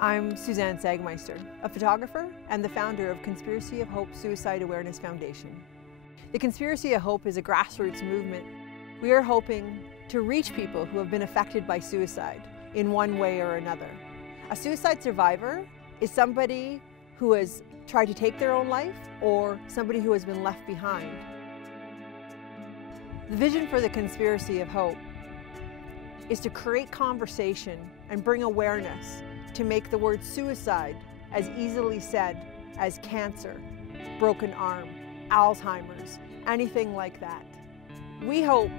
I'm Suzanne Sagmeister, a photographer and the founder of Conspiracy of Hope Suicide Awareness Foundation. The Conspiracy of Hope is a grassroots movement. We are hoping to reach people who have been affected by suicide in one way or another. A suicide survivor is somebody who has tried to take their own life or somebody who has been left behind. The vision for the Conspiracy of Hope is to create conversation and bring awareness to make the word suicide as easily said as cancer, broken arm, Alzheimer's, anything like that. We hope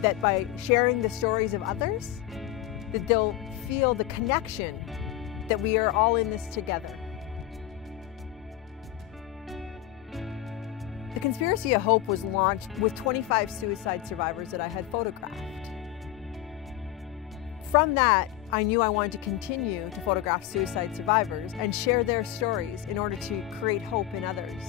that by sharing the stories of others, that they'll feel the connection that we are all in this together. The Conspiracy of Hope was launched with 25 suicide survivors that I had photographed. From that, I knew I wanted to continue to photograph suicide survivors and share their stories in order to create hope in others.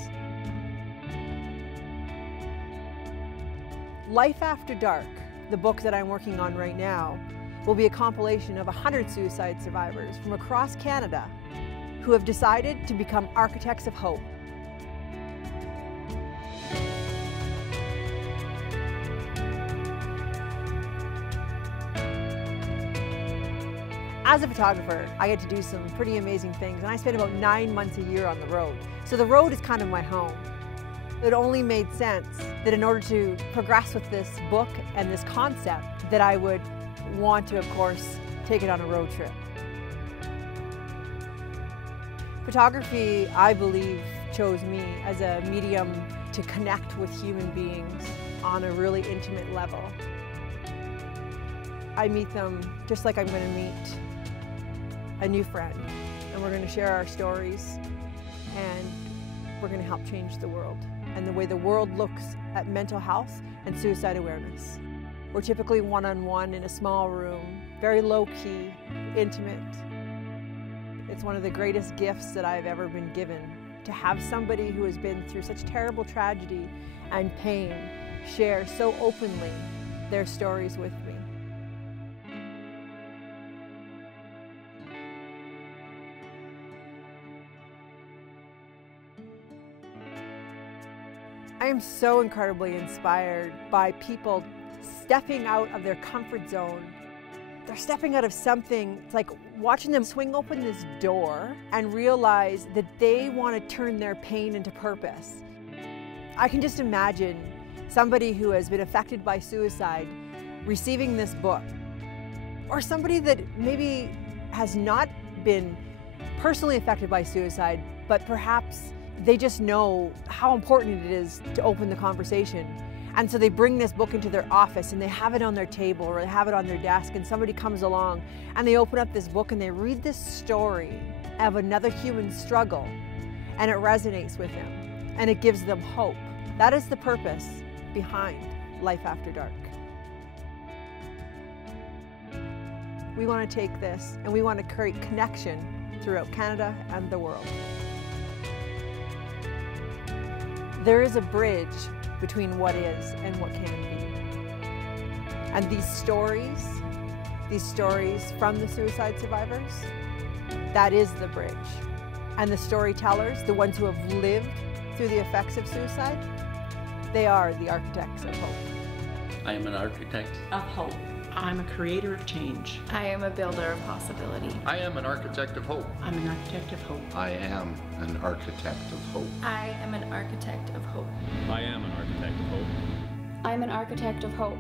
Life After Dark, the book that I'm working on right now, will be a compilation of 100 suicide survivors from across Canada who have decided to become architects of hope. As a photographer, I get to do some pretty amazing things, and I spend about 9 months a year on the road. So the road is kind of my home. It only made sense that in order to progress with this book and this concept, that I would want to, of course, take it on a road trip. Photography, I believe, chose me as a medium to connect with human beings on a really intimate level. I meet them just like I'm going to meet a new friend, and we're going to share our stories, and we're going to help change the world and the way the world looks at mental health and suicide awareness. We're typically one-on-one in a small room, very low-key, intimate. It's one of the greatest gifts that I've ever been given, to have somebody who has been through such terrible tragedy and pain share so openly their stories with me. I am so incredibly inspired by people stepping out of their comfort zone. They're stepping out of something. It's like watching them swing open this door and realize that they want to turn their pain into purpose. I can just imagine somebody who has been affected by suicide receiving this book, or somebody that maybe has not been personally affected by suicide, but perhaps they just know how important it is to open the conversation. And so they bring this book into their office and they have it on their table or they have it on their desk, and somebody comes along and they open up this book and they read this story of another human struggle, and it resonates with them and it gives them hope. That is the purpose behind Life After Dark. We want to take this and we want to create connection throughout Canada and the world. There is a bridge between what is and what can be. And these stories from the suicide survivors, that is the bridge. And the storytellers, the ones who have lived through the effects of suicide, they are the architects of hope. I am an architect of hope. I'm a creator of change. I am a builder of possibility. I am an architect of hope. I'm an architect of hope. I am an architect of hope. I am an architect of hope. I am an architect of hope. I'm an architect of hope.